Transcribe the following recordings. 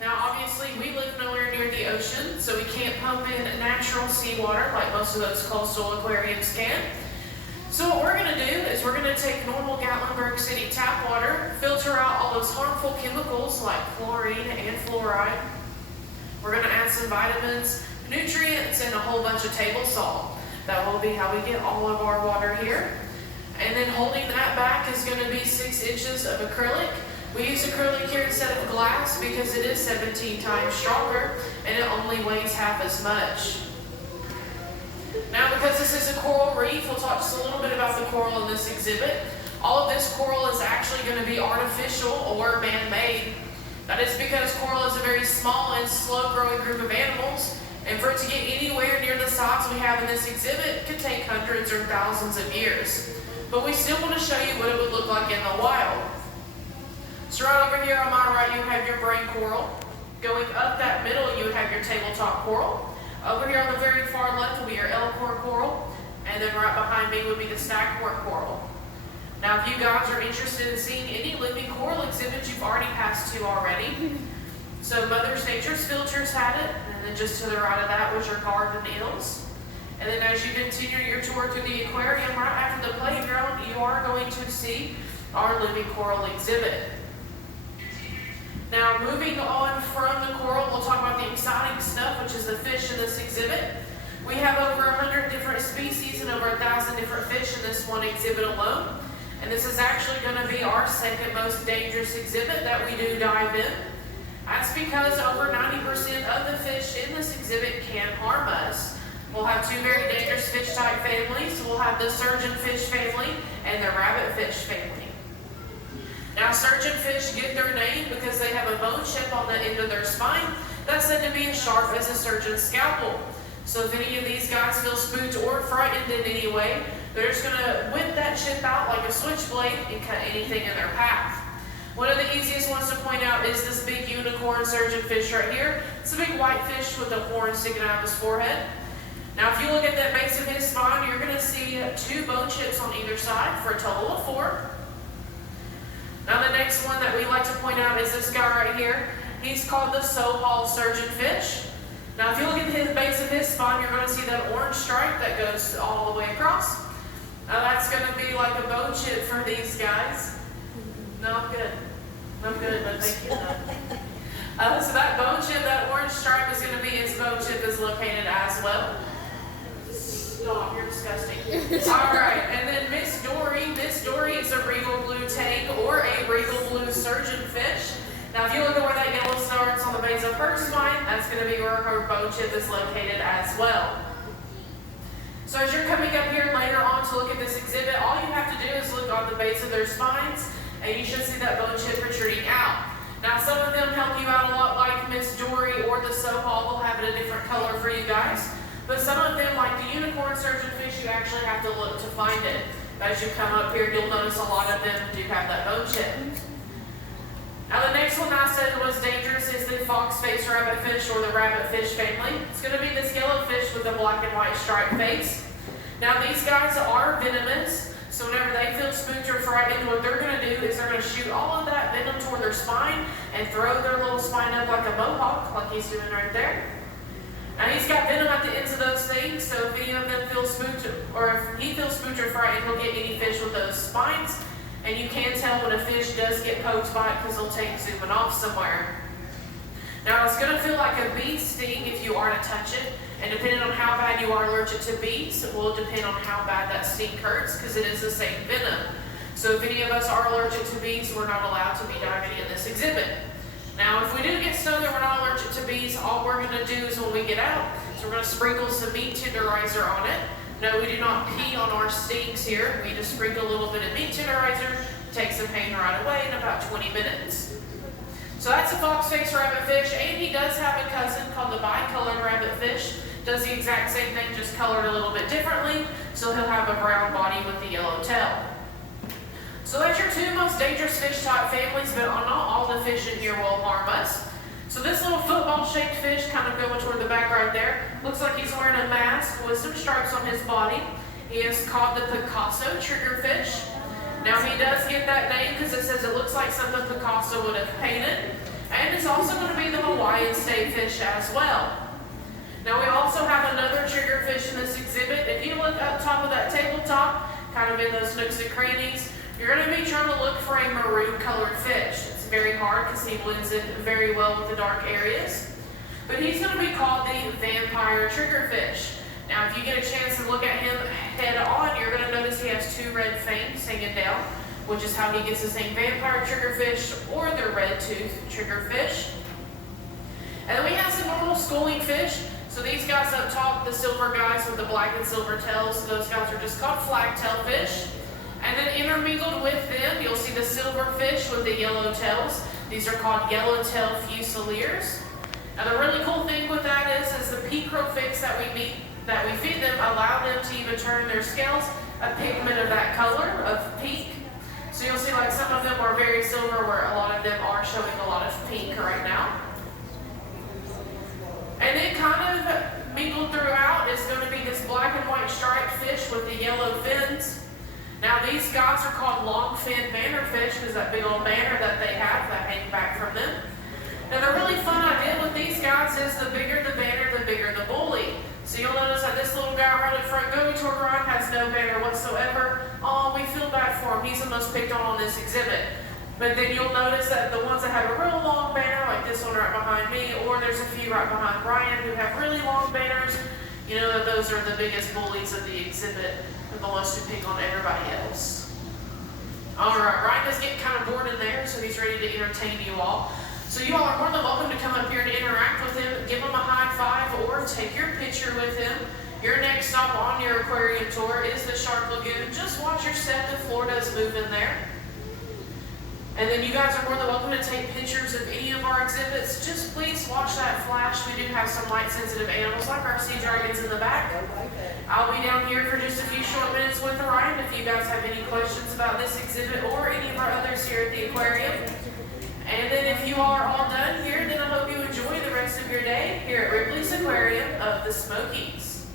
Now obviously we live nowhere near the ocean, so we can't pump in natural seawater like most of those coastal aquariums can. So what we're going to do is we're going to take normal Gatlinburg City tap water, filter out all those harmful chemicals like chlorine and fluoride. We're going to add some vitamins, nutrients, and a whole bunch of table salt. That will be how we get all of our water here. And then holding that back is going to be 6 inches of acrylic. We use acrylic here instead of glass because it is 17 times stronger and it only weighs half as much. Now, because this is a coral reef, we'll talk just a little bit about the coral in this exhibit. All of this coral is actually going to be artificial or man-made. That is because coral is a very small and slow-growing group of animals, and for it to get anywhere near the size we have in this exhibit could take hundreds or thousands of years. But we still want to show you what it would look like in the wild. So right over here on my right, you have your brain coral. Going up that middle, you have your tabletop coral. Over here on the very far left will be your elkhorn coral, and then right behind me would be the staghorn coral. Now, if you guys are interested in seeing any living coral exhibits, you've already passed 2 already. So Mother Nature's filters had it, and then just to the right of that was your garden eels. And then as you continue your tour through the aquarium, right after the playground, you are going to see our living coral exhibit. Now, moving on from the coral, we'll talk about the exciting stuff, which is the fish in this exhibit. We have over 100 different species and over 1,000 different fish in this one exhibit alone. And this is actually going to be our second most dangerous exhibit that we do dive in. That's because over 90% of the fish in this exhibit can harm us. We'll have 2 very dangerous fish type families. We'll have the surgeonfish family and the rabbitfish family. Now, surgeonfish get their name because they have a bone chip on the end of their spine that's said to be as sharp as a surgeon's scalpel. So if any of these guys feel spooked or frightened in any way, they're just going to whip that chip out like a switchblade and cut anything in their path. One of the easiest ones to point out is this big unicorn surgeonfish right here. It's a big white fish with a horn sticking out of his forehead. Now, if you look at the base of his spine, you're going to see 2 bone chips on either side for a total of 4. Now, the next one that we like to point out is this guy right here. He's called the Soho surgeonfish. Now, if you look at the base of his spine, you're going to see that orange stripe that goes all the way across. Now, that's going to be like a bone chip for these guys. No, I'm good. I'm good, but thank you. So that bone chip, that orange stripe is going to be its bone chip is located as well. Stop, you're disgusting. All right, and then Miss Dory. Miss Dory is a regal blue tang or a regal blue surgeonfish. Now, if you look at where that yellow starts on the base of her spine, that's going to be where her bone chip is located as well. So as you're coming up here later on to look at this exhibit, all you have to do is look on the base of their spines, and you should see that bone chip protruding out. Now, some of them help you out a lot, like Miss Dory or the Soho. They'll have it a different color for you guys. But some of them, like the unicorn surgeonfish, you actually have to look to find it. As you come up here, you'll notice a lot of them do have that bone chip. Now, the next one I said was dangerous is the fox-faced rabbitfish or the rabbitfish family. It's going to be this yellow fish with a black and white striped face. Now, these guys are venomous. So whenever they feel spooked or frightened, what they're going to do is they're going to shoot all of that venom toward their spine and throw their little spine up like a mohawk, like he's doing right there. Now, he's got venom at the ends of those things, so if any of them feel spooked, or if he feels spooked or frightened, he'll get any fish with those spines. And you can tell when a fish does get poked by it because they'll take zooming off somewhere. Now, it's going to feel like a bee sting if you are to touch it. And depending on how bad you are allergic to bees, it will depend on how bad that sting hurts because it is the same venom. So if any of us are allergic to bees, we're not allowed to be diving in this exhibit. Now, if we do get stung and we're not allergic to bees, all we're going to do is when we get out, is we're going to sprinkle some meat tenderizer on it. No, we do not pee on our stings here. We just sprinkle a little bit of meat tenderizer, takes the pain right away in about 20 minutes. So that's a fox-faced rabbitfish, and he does have a cousin called the bicolored rabbitfish. Does the exact same thing, just colored a little bit differently. So he'll have a brown body with the yellow tail. So that's your 2 most dangerous fish type families, but not all the fish in here will harm us. So this little football-shaped fish, kind of going toward the back right there, looks like he's wearing a mask with some stripes on his body. He is called the Picasso triggerfish. Now he does get that name because it says it looks like something Picasso would have painted. And it's also going to be the Hawaiian state fish as well. Now we also have another triggerfish in this exhibit. If you look up top of that tabletop, kind of in those nooks and crannies, you're going to be trying to look for a maroon colored fish. It's very hard because he blends in very well with the dark areas. But he's going to be called the vampire triggerfish. Now if you get a chance to look at him head on, you're going to notice he has two red fangs hanging down, which is how he gets his name vampire triggerfish or the red tooth triggerfish. And then we have some normal schooling fish. So these guys up top, the silver guys with the black and silver tails, those guys are just called flagtail fish. And then intermingled with them, you'll see the silver fish with the yellow tails. These are called yellowtail fusiliers. And the really cool thing with that is the picrofix that we feed them allow them to even turn their scales a pigment of that color of pink. So you'll see like some of them are very silver, where a lot of them are showing a lot of pink right now. And then kind of mingled throughout is going to be this black and white striped fish with the yellow fins. Now these guys are called long-fin bannerfish because that big old banner that they have that hang back from them. Now the really fun idea with these guys is the bigger the banner, the bigger the bully. So you'll notice that this little guy right in front going toward Ryan has no banner whatsoever. Oh, we feel bad for him. He's the most picked on this exhibit. But then you'll notice that the ones that have a real long banner, like this one right behind me, or there's a few right behind Brian who have really long banners, you know that those are the biggest bullies of the exhibit and the ones who pick on everybody else. Alright, Ryan is getting kind of bored in there, so he's ready to entertain you all. So you all are more than welcome to come up here and interact with him, give him a high five, or take your picture with him. Your next stop on your aquarium tour is the Shark Lagoon. Just watch your step, the floor does move in there. And then you guys are more than welcome to take pictures of any of our exhibits. Just please watch that flash. We do have some light-sensitive animals like our sea dragons in the back. I'll be down here for just a few short minutes with Ryan if you guys have any questions about this exhibit or any of our others here at the aquarium. And then if you are all done here, then I hope you enjoy the rest of your day here at Ripley's Aquarium of the Smokies.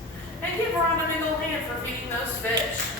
And give Ron a big old hand for feeding those fish.